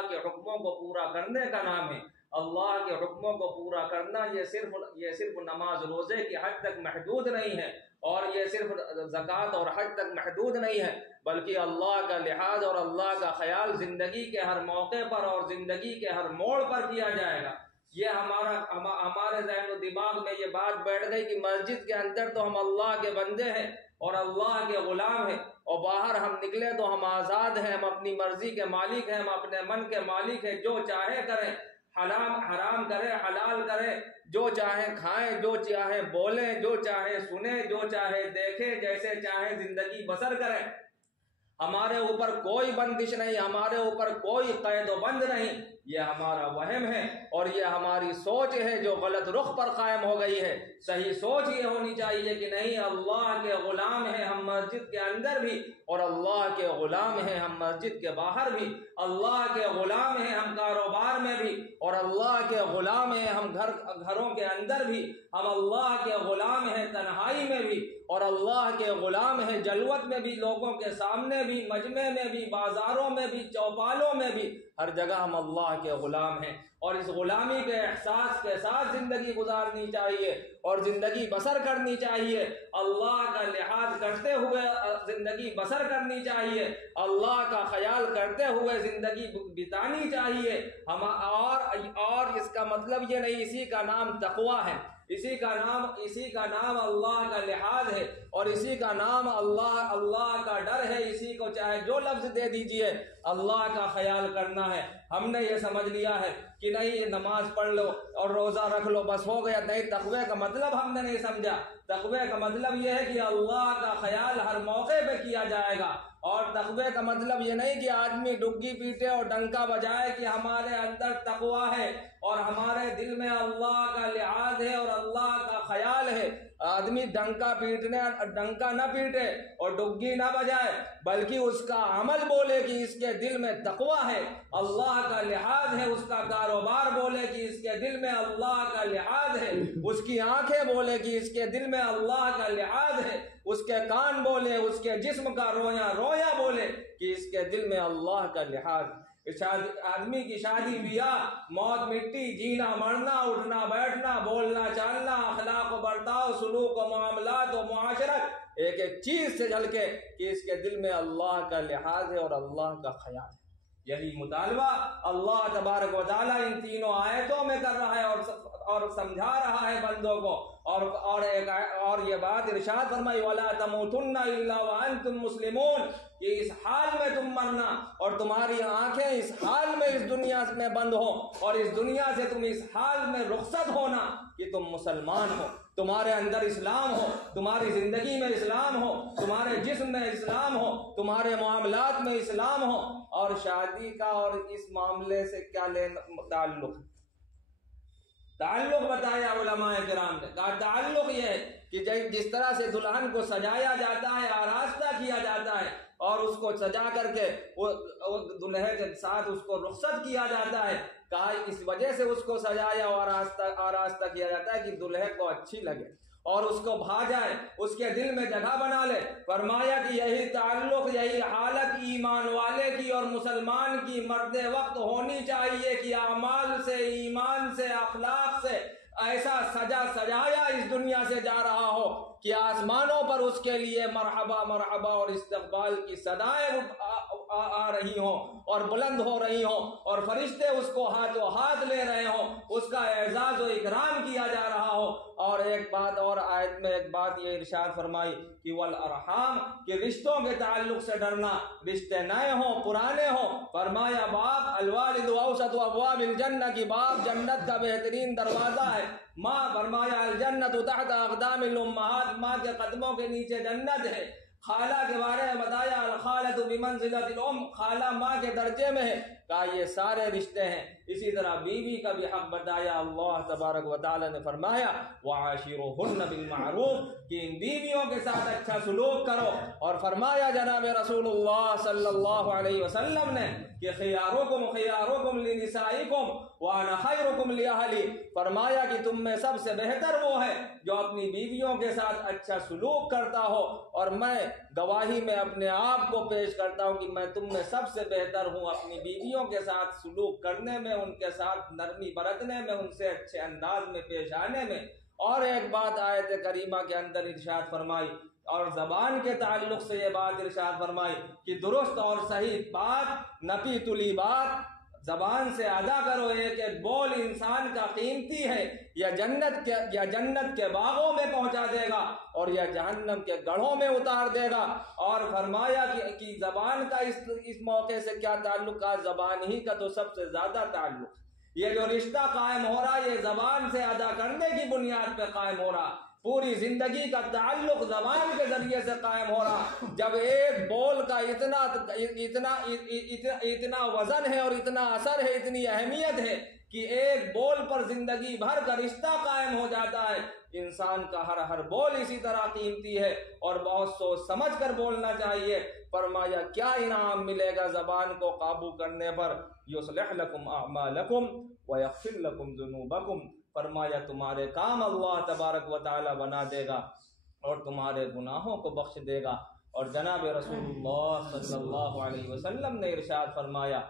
اللہ کے حکموں کو پورا کرنے کا نام ہے۔ اللہ کے حکموں کو پورا کرنا یہ صرف نماز روزے کی حد تک محدود نہیں ہے، اور یہ صرف زکوٰۃ اور حج تک محدود نہیں ہے، بلکہ اللہ کا لحاظ اور اللہ کا خیال زندگی کے ہر موقع پر اور زندگی کے ہر موڑ پر کیا جائے گا۔ یہ ہمارے ذہن و دماغ میں یہ بات بیٹھ گئی کہ مسجد کے اندر تو ہم اللہ کے بندے ہیں اور اللہ کے غلام ہیں، اور باہر ہم نکلے تو ہم آزاد ہیں، ہم اپنی مرضی کے مالک ہیں، ہم اپنے من کے مالک ہیں، جو چاہے کریں، حرام کریں، حلال کریں، جو چاہیں کھائیں، جو چاہیں بولیں، جو چاہیں سنیں، جو چاہے دیکھیں، جیسے چاہیں زندگی بسر کریں۔ ہمارے اوپر کوئی بندش نہیں، ہمارے اوپر کوئی قید و بند نہیں۔ یہ ہمارا وہم ہے اور یہ ہماری سوچ ہے جو غلط رخ پر قائم ہو گئی ہے۔ صحیح سوچ یہ ہونی چاہیے کہ نہیں، اللہ کے غلام ہیں ہم مسجد کے اندر بھی، اور اللہ کے غلام ہیں ہم مسجد کے باہر بھی، اللہ کے غلام ہیں ہم کاروبار میں بھی، اور اللہ کے غلام ہیں ہم گھروں کے اندر بھی، ہم اللہ کے غلام ہیں تنہائی میں بھی، اور اللہ کے غلام ہیں جلوت میں بھی، لوگوں کے سامنے بھی، مجمع میں بھی، بازاروں میں بھی، چوپالوں میں بھی، ہر جگہ ہم اللہ کے غلام ہیں، اور اس غلامی کے احساس کے ساتھ زندگی گزارنی چاہیے اور زندگی بسر کرنی چاہیے، اللہ کا لحاظ کرتے ہوئے زندگی بسر کرنی چاہیے، اللہ کا خیال کرتے ہوئے زندگی بتانی چاہیے۔ اور اس کا مطلب یہ نہیں، اسی کا نام تقویٰ ہے، اسی کا نام اللہ کا لحاظ ہے، اور اسی کا نام اللہ کا ڈر ہے۔ اسی کو چاہے جو لفظ دے دیجئے، اللہ کا خیال کرنا ہے۔ ہم نے یہ سمجھ لیا ہے کہ نہیں، یہ نماز پڑھ لو اور روزہ رکھ لو بس ہو گیا، نہیں، تقوی کا مطلب ہم نے نہیں سمجھا۔ تقوی کا مطلب یہ ہے کہ اللہ کا خیال ہر موقع پہ کیا جائے گا، اور تقوی کا مطلب یہ نہیں کہ آدمی ڈگی پیٹے اور ڈنکا بجائے کہ ہمارے اندر تقوی ہے اور ہمارے دل میں اللہ کا لحاظ ہے اور اللہ کا خیال ہے۔ آدمی ڈنکا نہ پیٹے اور ڈگی نہ بجائے، بلکہ اس کا عمل بولے کہ اس کے دل میں تقوی ہے، اللہ کا لحاظ ہے، اس کا کاروبار بولے کہ اس کے دل میں اللہ کا لحاظ ہے، اس کی آنکھیں بولے کہ اس کے دل میں اللہ کا لحاظ ہے، اس کے کان بولے، اس کے جسم کا رویا بولے کہ اس کے دل میں اللہ کا لحاظ ہے۔ آدمی کی شادی بیاہ، موت مٹی، جینا مرنا، اٹھنا بیٹھنا، بولنا چالنا، اخلاق و برتاؤ، سلوک و معاملات و معاشرت، ایک ایک چیز سے جھلکے کہ اس کے دل میں اللہ کا لحاظ ہے اور اللہ کا خیال ہے۔ یہی مطالبہ اللہ تبارک و تعالیٰ ان تینوں آیتوں میں کر رہا ہے اور سمجھا رہا ہے بندوں کو، اور یہ بات ارشاد فرمائی وَلَا تَمُوتُنَّ إِلَّا وَأَنْتُمْ مُسْلِمُونَ، کہ اس حال میں تم مرنا اور تمہاری آنکھیں اس حال میں اس دنیا میں بند ہو، اور اس دنیا سے تم اس حال میں رخصت ہونا کہ تم مسلمان ہو، تمہارے اندر اسلام ہو، تمہاری زندگی میں اسلام ہو، تمہارے جسم میں اسلام ہو، تمہارے معاملات میں اسلام ہو۔ اور شادی کا اور اس معاملے سے کیا تعلق بتایا علماء کرام نے، کہا تعلق یہ ہے کہ جس طرح سے دلہن کو سجایا جاتا ہے، آراستہ کیا جاتا ہے، اور اس کو سجا کر کے دلہے کے ساتھ اس کو رخصت کیا جاتا ہے، کہا اس وجہ سے اس کو سجایا اور آراستہ کیا جاتا ہے کہ دلہے کو اچھی لگے اور اس کو بھا جائے، اس کے دل میں جگہ بنا لے۔ فرمایا کہ یہی تعلق، یہی حالت ایمان والے کی اور مسلمان کی مرد وقت ہونی چاہیے کہ اعمال سے، ایمان سے، اخلاق سے ایسا سجایا اس دنیا سے جا رہا ہو کہ آسمانوں پر اس کے لیے مرحبا مرحبا اور استقبال کی صدائیں آ رہی ہوں اور بلند ہو رہی ہوں، اور فرشتے اس کو ہاتھوں ہاتھ لے رہے ہوں، اس کا اعزاز و اکرام کیا جا رہا ہو۔ اور ایک بات اور آیت میں ایک بات یہ ارشاد فرمائی کہ والارحام، کہ رشتوں کے تعلق سے ڈرنا، رشتے نئے ہوں پرانے ہوں۔ فرمایا باپ الوالد اوسط ابواب الجنہ، کی باپ جنت کا بہترین دروازہ ہے۔ ماں، فرمایا الجنت تحت اقدام الامہات، ماں کے قدموں کے نیچے جنت ہے۔ خالہ کے بارے میں بتایا الخالۃ بمنزلۃ الام، خالہ ماں کے درجے میں ہے، کہا یہ سارے رشتے ہیں۔ اسی طرح بیوی کا بھی حق بتایا، اللہ تبارک و تعالی نے فرمایا وعاشروہن بالمعروف، کہ ان بیویوں کے ساتھ اچھا سلوک کرو، اور فرمایا جناب رسول اللہ صلی اللہ علیہ وسلم نے کہ خیارکم لنسائکم وانا خیرکم لأہلی، فرمایا کہ تم میں سب سے بہتر وہ ہے جو اپنی بیویوں کے ساتھ اچھا سلوک کرتا ہو، اور میں گواہی میں اپنے آپ کو پیش کرتا ہوں کہ میں تم میں سب سے بہتر ہوں اپنی بیویوں کے ساتھ سلوک کرنے میں، ان کے ساتھ نرمی برتنے میں، ان سے اچھے انداز میں پیش آنے میں۔ اور ایک بات آیت کریمہ کے اندر ارشاد فرمائی، اور زبان کے تعلق سے یہ بات ارشاد فرمائی کہ درست اور صحیح بات، نپی تلی بات زبان سے ادا کرو۔ ایک ایک بول انسان کا قیمتی ہے، یا جنت کے باغوں میں پہنچا دے گا اور یا جہنم کے گڑھوں میں اتار دے گا۔ اور فرمایا کہ زبان کا اس موقع سے کیا تعلق ہے؟ زبان ہی کا تو سب سے زیادہ تعلق۔ یہ جو رشتہ قائم ہو رہا ہے یہ زبان سے ادا کرنے کی بنیاد پہ قائم ہو رہا، پوری زندگی کا تعلق زبان کے ذریعے سے قائم ہو رہا۔ جب ایک بول کا اتنا وزن ہے اور اتنا اثر ہے، اتنی اہمیت ہے کہ ایک بول پر زندگی بھر کا رشتہ قائم ہو جاتا ہے۔ انسان کا ہر بول اسی طرح قیمتی ہے اور بہت سوچ سمجھ کر بولنا چاہیے۔ فرمایا کیا انعام ملے گا زبان کو قابو کرنے پر؟ یصلح لکم اعمالکم ویغفر لکم ذنوبکم، فرمایا تمہارے کام اللہ تبارک و تعالی بنا دے گا اور تمہارے گناہوں کو بخش دے گا۔ اور جناب رسول اللہ صلی اللہ علیہ وسلم نے ارشاد فرمایا